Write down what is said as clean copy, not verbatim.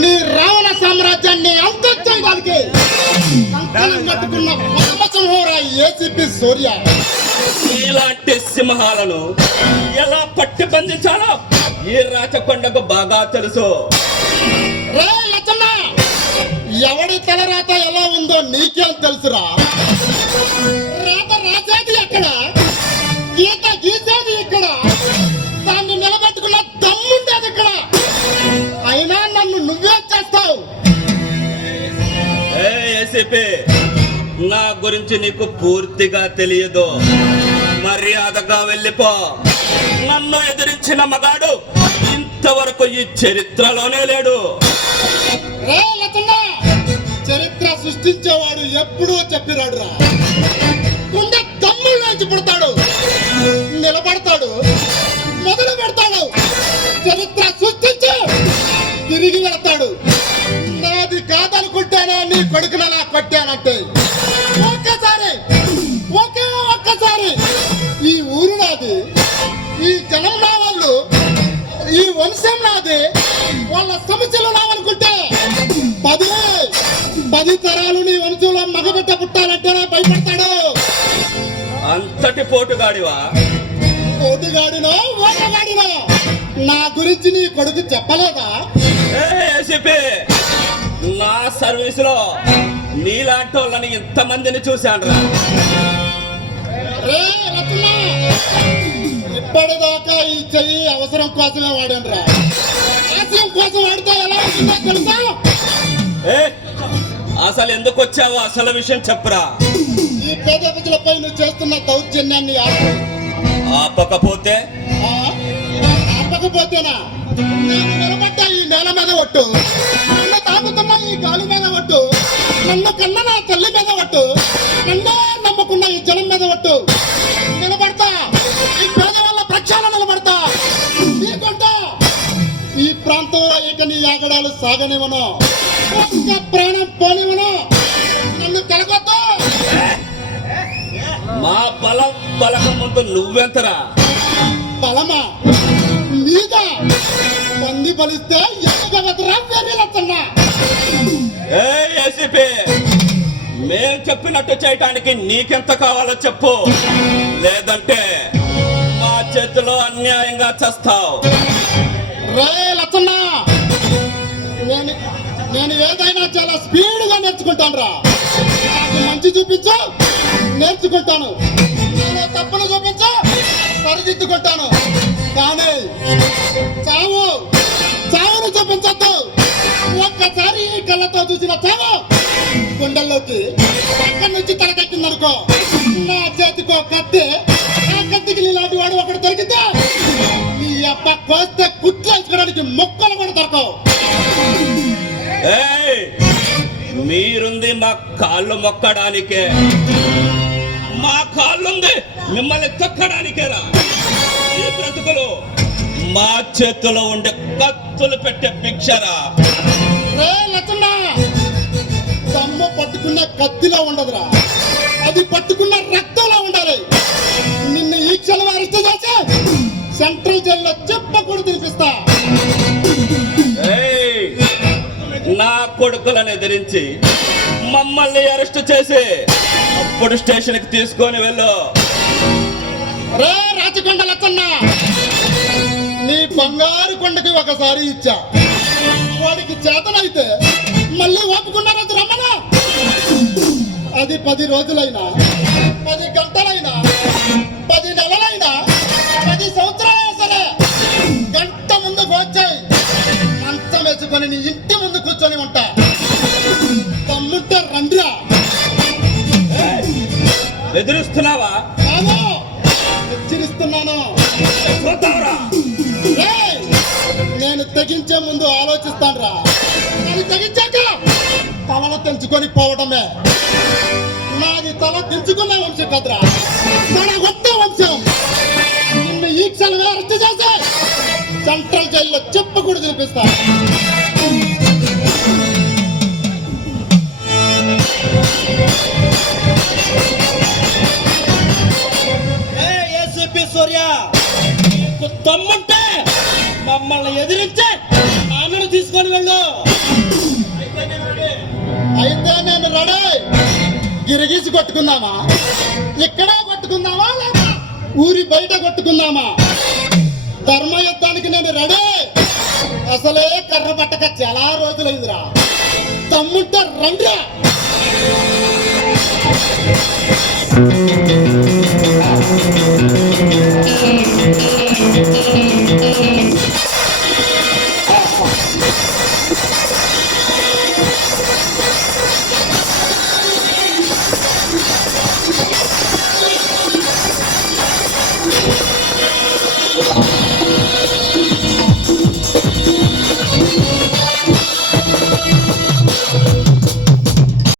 నీ రావణ సామ్రాజ్యాన్ని అంతం చేయడానికి కంకణం కట్టుకున్న పరమసింహరా ఏసీపీ సూర్య. ఇలాంటి సింహాలను ఎలా పట్టి బంధించాలో ఈ రాచకొండకు బాగా తెలుసు. రే లచ్చన్న, ఎవడి తలరాత ఎలా ఉందో నీకేం తెలుసురా? రాత రాసేది ఎక్కడ, గీత గీసేది ఇక్కడ, దాన్ని నిలబెట్టుకున్న దమ్ముండేది ఇక్కడ. అయినా నన్ను నువ్వేం చేస్తావు? ఏసీపీ, నా గురించి నీకు పూర్తిగా తెలియదు. మర్యాదగా వెళ్ళిపో. నన్ను ఎదిరించిన మగాడు ఇంతవరకు ఈ చరిత్రలోనే లేడు. రే లచ్చన్న, చరిత్ర సృష్టించేవాడు ఎప్పుడూ చెప్పిరాడు రా. గుండె దమ్ములోంచి పుడతాడు, నిలబడతాడు, మొదలు పెడతాడు, చరిత్ర సృష్టించి తిరిగి వెళతాడు. నాది కాదనుకుంటేనే నీ కొడుకునలా కొట్టానంటే ఒక్కసారి, ఒకే ఒక్కసారి ఈ ఊరు నాది, ఈ జనం నా వాళ్ళు, ఈ వంశం నాది, వాళ్ళ సమస్యలు నావనుకుంటే 10 తరాలు నీ వంశంలో మగబిడ్డ పుట్టాలంటేనే భయపడతాడు. అంతటి పోటుగాడివా? పోటుగాడినో ఓటగాడినో నా గురించి నీ కొడుకు చెప్పలేదా? ఏసీపీ, నా సర్వీస్ లో నీలాంటి వాళ్ళని ఇంతమందిని చూశానురా. రే రత్న, ఇప్పటిదాకా ఈ చెయ్యి అవసరం కోసమే వాడాను రా. ఆశయం కోసం వాడితే ఎలా ఉంటుందో తెలుసా? అసలు ఎందుకు వచ్చావో అసలు విషయం చెప్పురా. ఈ పేద ప్రజలపై నువ్వు చేస్తున్న దౌర్జన్యాన్ని ఆపకపోతే? ఆపకపోతేనా? నేను నిలబడ్డ ఈ నేల మీద ఒట్టు, నన్ను తాగుతున్న ఈ గాలి మీద ఒట్టు, నన్ను కన్న నా తల్లి మీద ఒట్టు, నన్నే నమ్ముకున్న ఈ జనం మీద ఒట్టు. నిలబడతా, ఈ పేద వాళ్ళ ప్రక్షాళన నిలబడతా. నీకుంటా ఈ ప్రాంతంలో ఇక నీ ఆగడాలు సాగనివను, ఒక్క ప్రాణం పోనివను. నన్ను కలగొద్దు. మా బలం బలకం ముందు నువ్వెంతరా? బలమా మీద పంది బలిస్తే ఎదుగవతరా వెర్రిలచ్చన్నా. ఏసీపీ, మేం చెప్పినట్టు చేయటానికి నీకెంత కావాలో చెప్పు, లేదంటే మా చేతిలో అన్యాయంగా చస్తావు. రే లచ్చన్న, నేను ఏదైనా చాలా స్పీడ్గా నేర్చుకుంటాను రా. నాకు మంచి చూపించు, నేర్చుకుంటాను. నేను తప్పును చూపించు, సరిదిద్దుకుంటాను. కానీ చావును చూపించద్దు. ఒక్కసారి ఈ కళ్ళతో చూసిన చావు గుండెల్లోకి అక్కడి నుంచి తలకెక్కిందనుకో, నా చేతికో కత్తి, ఆ కత్తికి ఇలాంటి వాడు ఒకటి దొరికితే నీ అబ్బ కోస్తే కుట్లేసుకోవడానికి మొక్కలు కూడా దొరకవు. మీరుంది మా కాళ్ళు మొక్కడానికే, మా కాళ్ళుంది మిమ్మల్ని తొక్కడానికేరా. ఈ బ్రతుకులు మా చేతిలో ఉండే కత్తులు పెట్టే భిక్షరా. రే లచ్చన్న, దమ్ము పట్టుకున్న కత్తిలో ఉండదురా, అది పట్టుకున్న రక్తంలో ఉండాలి. నిన్ను ఈ క్షణం అరెస్ట్ చేసి సెంట్రల్ జైల్లో చెప్పకూడదు తినిపిస్తా. నా కొడుకులను ఎదిరించి మమ్మల్ని అరెస్ట్ చేసి అప్పుడు స్టేషన్ కి తీసుకొని వెళ్ళు. రే రాచకొండ లచ్చన్న, నీ బంగారు కొండకి ఒకసారి ఇచ్చా, వాడికి చేతనైతే మళ్ళీ ఒప్పుకున్న రోజు రమ్మను. అది 10 రోజులైనా, 10 గంటలైనా, 10 నెలలైనా, 10 సంవత్సరాలైనా సరే, గంట ముందు వచ్చాయి మంచం వేసుకొని నీ ఇంటి ముందు కూర్చొని ఉంటా. తమ్ముంటే రండిరా. ఎదురుస్తున్నావా? హెచ్చరిస్తున్నాను. నేను తెగించే ముందు ఆలోచిస్తాను రా. అది తెగించాక తలను తెంచుకొని పోవడమే. నాది తల తెంచుకునే వంశం కదరా, మన కొత్త వంశం. నిన్ను ఈ క్షణమే అరెస్ట్ చేసి సెంట్రల్ జైల్లో చెప్పకూడదు చూపిస్తా. ఏసీపీ సూర్య, తమ్ముంటే మమ్మల్ని ఎదిరించి ఆమెను తీసుకొని కలిసి కొట్టుకుందామా? ఇక్కడ కొట్టుకుందామా లేదా ఊరి బయట కొట్టుకుందామా? ధర్మయుద్ధానికి నేను రెడీ. అసలే కర్ర పట్టక చాలా రోజులైందిరా. తమ్ముంటే రండిరా.